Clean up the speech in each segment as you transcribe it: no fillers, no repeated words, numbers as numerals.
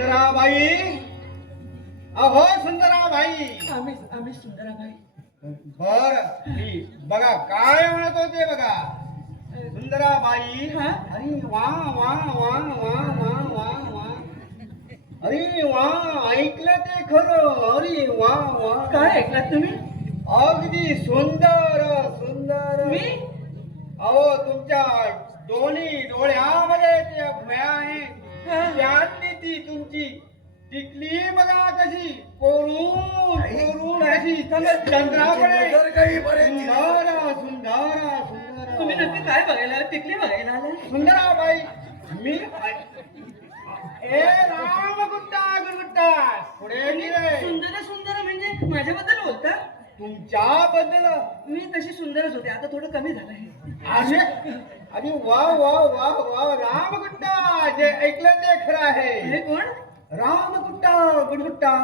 सुंदराबाई, अहो सुंदराबाई. आम्ही सुंदराबाई. बर बघा काय म्हणत होते बघा. सुंदराबाई. अरे वा वा वा वा वा वा वा. अरे वा, ऐकलं ते खरं. अरे वा वा. काय ऐकलात तुम्ही? अगदी सुंदर सुंदर. मी अहो तुमच्या दोन्ही डोळ्यामध्ये ते भुया आहे. त्यातली ती तुमची टिकली बघा कशी कोरून कोरून अशी चंद्राकडे सुंदर सुंदर सुंदर. तुम्ही नक्की काय बघायला आला? टिकली बघायला आला? सुंदराबाई मी ए रामगुट्टा गुरुगुट्टा पुढे गेले. सुंदर सुंदर म्हणजे माझ्याबद्दल बोलता? तुमच्याबद्दल मी तशी सुंदरच होते, आता थोडं कमी झालं आहे. अरे अरे वा वा वा वा. रामगुट्टा जे ऐकलं ते खरं आहे. हे कोण? रामगुट्टा गुडगुट्टा.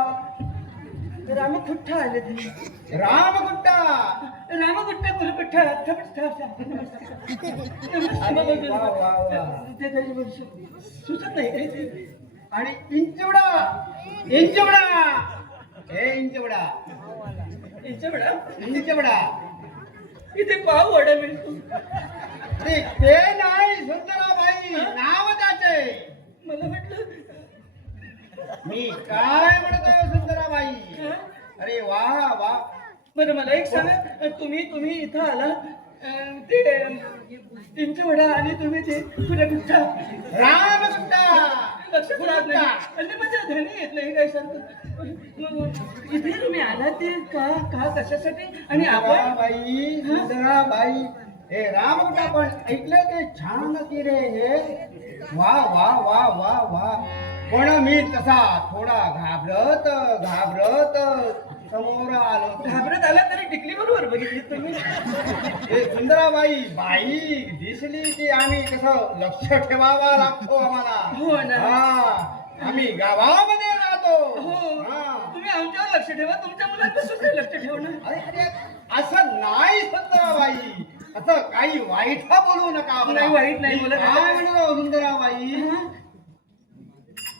रामकुट्टा आले ते. रामगुट्टा. रामकुट्टा गुलकुट्टा. वा वा वा. ते काही सुचत नाही काही ते. आणि इंचवडा इंचवडा. हे इंचवडा याच्याकडा इंचवडा. इथे पाव वडा मिळतो. ते नाही सुंदराबाई, नाव त्याचे. मला म्हटलं मी काय म्हणतोय सुंदराबाई. अरे वा वा. बरं मला एक सांगा, तुम्ही इथं आला ते इंचवडा आणि तुम्ही ते गुलकुट्टा. रामगुट्टा लक्षात राहत नाही. आणि माझ्या ध्यानी येत नाही काय सांगतो. इथे तुम्ही आला ते का का कशासाठी? आणि आपण बाई सुंदराबाई. हे रामगुट्टा पण ऐकलं ते छान की रे हे. वा वा वा वा वा. पण मी तसा थोडा घाबरत घाबरत समोर आलो. घाबरत आला तरी टिकली बरोबर बघितली तुम्ही. हे सुंदराबाई बाई दिसली की आम्ही कसं लक्ष ठेवावा लागतो आम्हाला. हो ना. हा आम्ही गावामध्ये राहतो. हो. हा. तुम्ही आमच्यावर लक्ष ठेवा, तुमच्या मुलांपासून काही लक्ष ठेवणं. अरे अरे असं नाही सुंदराबाई. असं काही वाईट बोलू नका. नाही, वाईट नाही बोलत. काय म्हणतो सुंदराबाई.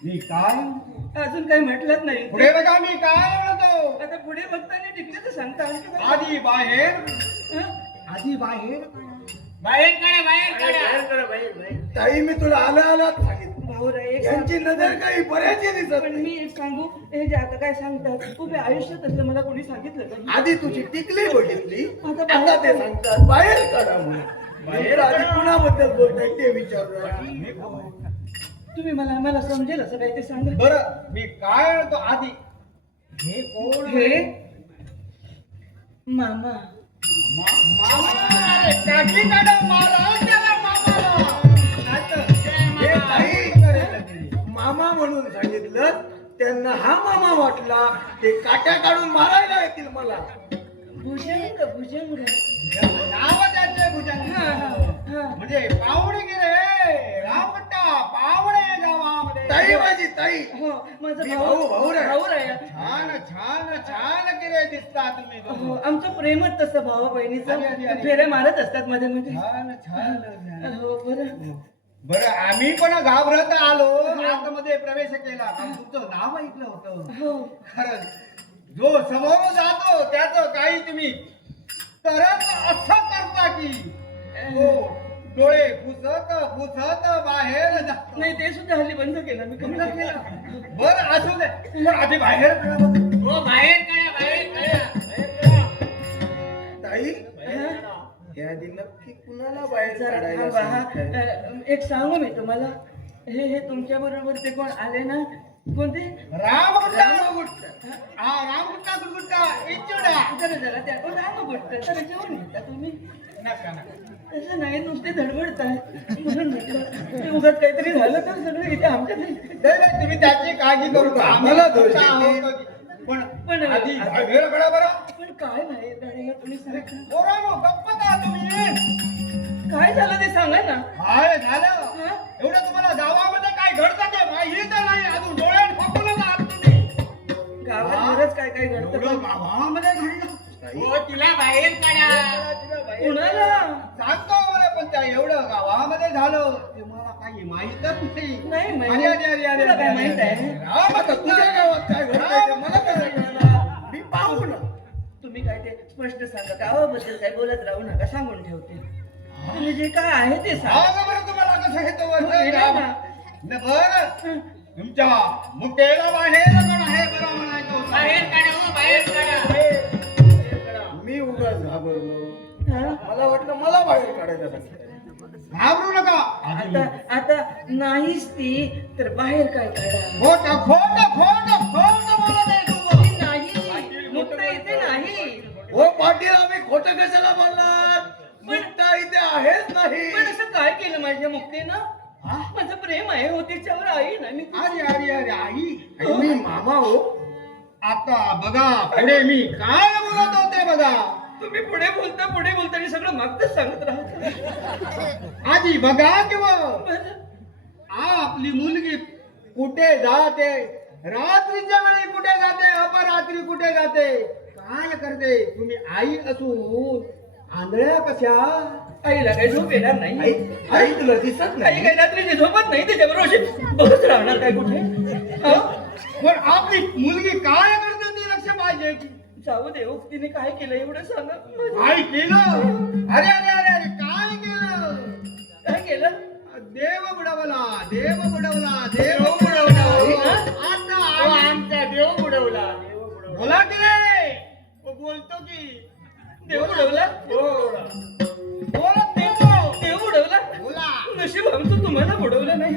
मी काय अजून काही म्हटलंच नाही. पुढे बघा मी काय म्हणतो. आता पुढे बघताना टिकले तर सांगता आणखी काय? आधी बाहेर हं? आधी बाहेर बाहेर काढा. ताई मी तुला आला सांगितलं. भाऊराव, एक यांची नजर काही बऱ्याची दिसत पण नाही. मी एक सांगू, हे जे आता काय सांगतात उभे आयुष्यात असलं मला कोणी सांगितलं का? आधी तुझी टिकली बघितली, आता आता ते सांगतात बाहेर काढा म्हणून. बाहेर आधी कुणाबद्दल बोलताय ते विचारलं. तुम्ही मला समजेल असं काही ते सांगा. बरं मी काय म्हणतो आधी. हे कोण. हे मामा. मामा. काठी काढा मारा त्याला मामाला. हे ताई मामा म्हणून सांगितलं, त्यांना हा मामा वाटला. ते काट्या काढून मारायला येतील मला. भुजंग भुजंग. नाव त्याचे भुजंग. म्हणजे पाहुणे गेले. रामगुट्टा पाहुणे गावामध्ये. ताई माझी ताई. हो माझा मी भाऊ रे. भाऊ रे. छान छान छान गेले दिसता तुम्ही हो दोघं. आमचं प्रेमच तसं भावा अरे, अरे, बहिणीचं अरे. फेऱ्या मारत असतात मध्ये मध्ये. छान छान. हो बरं. बरं आम्ही पण घाबरत आलो. आतमध्ये प्रवेश केला. तुमचं नाव ऐकलं होतं. हो खरंच जो समोरून जातो त्याचं काही तुम्ही तरच असं करता की हो डोळे पुसत पुसत बाहेर जातो. नाही ते सुद्धा हल्ली बंद केलं मी. कमी केला. बरं असू दे. पण आधी बाहेर हो बाहेर ताई या आधी नक्की कुणाला बाहेर जरा काढायला थांबा, हा. सांगितलंय? एक सांगू मी तुम्हाला. हे तुमच्या बरोबर ते कोण आले ना, कोणते? रामगुट्टा. रामगुट्टा. हा रामगुट्टा गुडगुट्टा इंचुडा. जरा त्या रामगुट्ट तर जेवण घेता तुम्ही. नका नका. तसं नाही नुसते धडबडताय म्हणून म्हटलं ते उगाच काहीतरी झालं तर सगळं इथे आमच्या नाही, नाही, तुम्ही त्याची काळजी करू नका. आम्हाला दोष आम्हाला देते. आहोत. पण पण आधी बाहेर पडा बरं. पण काय नाही गाडीला तुम्ही सांगा. पोरांनो, गप्प का तुम्ही. काय झालं ते सांगा ना. काय झालं. हा? एवढं तुम्हाला गावामध्ये काय घडतं ते माहिती तर नाही. अजून डोळ्यात फकूनच आहात तुम्ही. गावात बरंच काय काय घडतं. एवढं गावामध्ये घडलं. तिला बाहेर काढा. कुणाला? सांगतो बरं पण त्या एवढं गावामध्ये झालं ते मला काही माहीतच नाही. नाही माहित. अरे, अरे, अरे, अरे, तुला काय अरे, माहित अरे, आहे? अरे, राम, आता तुझ्या गावात काय घडतंय ते मला कसं कळणार? मी पाहू ना. तुम्ही काय ते स्पष्ट सांगा, गावाबद्दल काय बोलत राहू नका, सांगून ठेवते. तुम्ही जे काय आहे ते सांगा. सांगा बरं तुम्हाला कसं घेतो हो, हे ना. बरं तुमच्या मुकेला बाहेर कोण आहे बरं म्हणायचं होतं. बाहेर काढा, हो, बाहेर काढा. मी उगाच घाबरलो. हा? मला वाटलं मला बाहेर काढायचं सांगितलं. घाबरू नका. आता नाहीच ती तर बाहेर काय काढा. खोटं खोटं खोटं खोटं बोलत आहे तू. ती नाही, मुक्त इथे नाही. हो पाटील, आम्ही खोटं कशाला बोलणार? मुक्ता इथे आहेच नाही. पण असं काय केलं माझ्या मुक्तीनं? माझं प्रेम आहे हो तिच्यावर, आई ना मी. अरे अरे अरे आई मी मामा हो. आता बघा पुढे मी काय बोलत होते बघा. तुम्ही पुढे बोलता आणि सगळं मागतच सांगत राहता. आधी बघा किंवा बरं. आपली मुलगी कुठे जाते, रात्रीच्या वेळी कुठे जाते, अपरात्री कुठे जाते, काय करते. तुम्ही आई असून आंधळ्या कशा. आईला काही झोप येणार नाही. आई तुला दिसत आई नाही. काही रात्रीची झोपत नाही, त्याच्याबरोबर अशी बघत राहणार काय कुठे. हो? पण आपली मुलगी काय करते ती लक्ष पाहिजे. जाऊ दे हो, तिने काय केलं एवढं सांगा. काय केलं. अरे अरे अरे अरे काय केलं. काय केलं? देव बुडवला, देव बुडवला, देव बुडवला. आता आमचा देव बुडवला. बोला की रे. तो बोलतो की देव उडवला. बोलत देव. देव उडवला. बोला. नशीब आमचं तुम्हाला उडवलं नाही.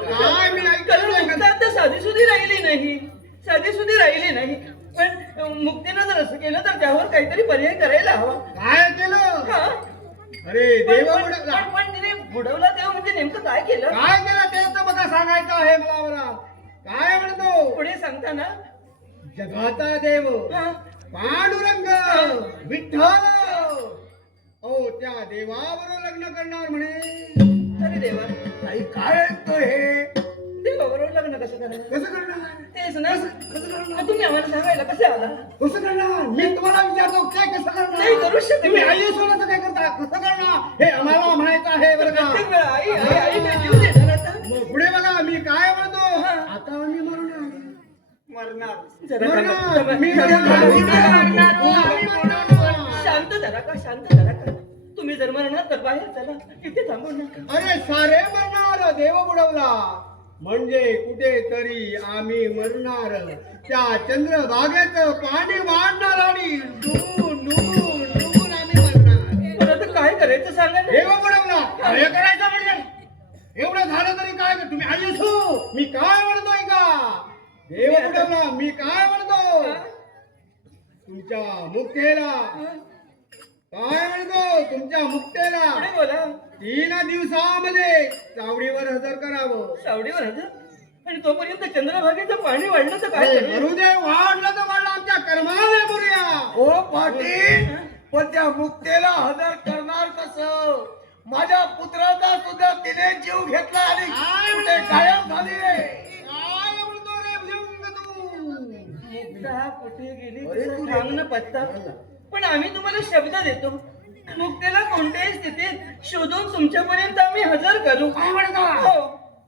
काय मी कारण ऐकलं मुक्ता आता साधीसुधी राहिली नाही, साधीसुधी राहिली नाही. पण मुक्तीनं जर असं केलं तर त्यावर काहीतरी पर्याय करायला हवा. काय केलं. हा? अरे देव बुडवला. पण तिने बुडवला देव म्हणजे नेमकं काय केलं? काय केलं ते तर बघा सांगायचं आहे मला बरं. काय म्हणतो. पुढे सांगताना जगाचा देव हा? पांडुरंग विठ्ठल. ओ त्या देवाबरोबर लग्न करणार म्हणे. अरे देवा, आई काय ऐकतो हे? देवाबरोबर लग्न कसं करायचं? कसं करणार. तेच ना. मग तुम्ही आम्हाला सांगायला कसे आला? कसं करणार. मी तुम्हाला विचारतो काय कसं करणार. नाही करू शकत. तुम्ही आई सोडायचं काय करता. कसं करणार हे आम्हाला म्हणायचं आहे बरं का. प्रत्येक वेळा आई आई आई काय जीव देणार आता? मग पुढे बघा मी काय म्हणतो. हा. आता आम्ही मरणार. जरा मरणार. थांबा. मी मरणार. आम्ही मरणार. शांत जरा का, शांत जरा का. तुम्ही जर म्हणणार तर बाहेर चला, इथे थांबू नका. अरे सारे मरणार. देव बुडवला म्हणजे कुठेतरी आम्ही मरणार. त्या चंद्रभागेच पाणी वाढणार आणि डुबून डुबून डुबून आम्ही मरणार. पण आता काय करायचं सांगा ना. देव बुडवला काय करायचं म्हणजे. एवढं झालं तरी काय. तुम्ही आई असो मी काय म्हणतोय का. देव बुडवला मी काय म्हणतो. तुमच्या मुक्तेला काय म्हणतो. तुमच्या मुक्तेला पुढे बोला. 3 दिवसामध्ये चावडीवर हजर करावं. सावडीवर हजर. आणि तोपर्यंत चंद्रभागेचं पाणी वाढलं तर काय करायचं? मरू दे. वाढलं तर वाढलं आमच्या कर्माने मरूया. ओ पाटील, पण त्या मुक्तेला हजर करणार कसं? माझ्या पुत्राचा सुद्धा तिने जीव घेतला आणि कुठे गायब झाली. काय म्हणतो रे भुजंग तू. मुक्ता कुठे गेली अरे तिचा तू ठाम न पत्ता. पण आम्ही तुम्हाला शब्द देतो, मुक्तेला कोणत्याही स्थितीत शोधून तुमच्यापर्यंत आम्ही हजर करू. काय म्हणता. हो.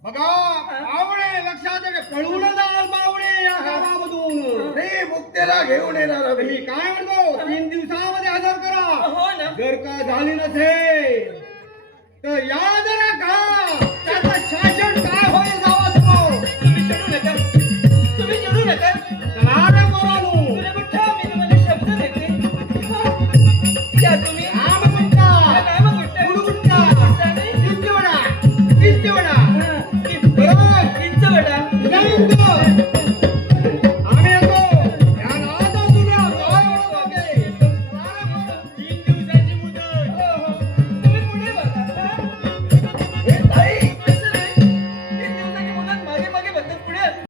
बघा पावणे लक्षात आहे. पळवून जाल पावणे या गावामधून. नाही, मुक्तेला घेऊन येणार मी आम्ही. काय म्हणतो 3 दिवसामध्ये हजर करा. हो ना. जर का झाली नसेल तर या जरा का त्याचं शासन काय होईल गावासमोर. तुम्ही चढू नका, तुम्ही चढू नका. चला रे पोरांनो. तुला मोठा मी तुम्हाला शब्द देते. हो. या तुम्ही राम म्हणता. नाम गोष्ट गुरुगुंडा. नाही. किंचवडा. किंचवडा. हा. बरोबर. चिंचवडा. जयंत.